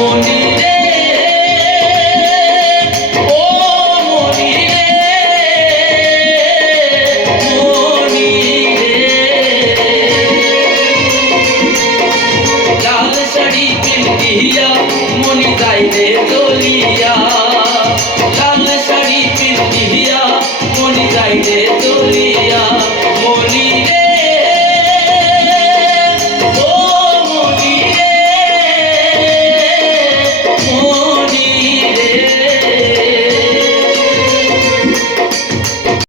want you.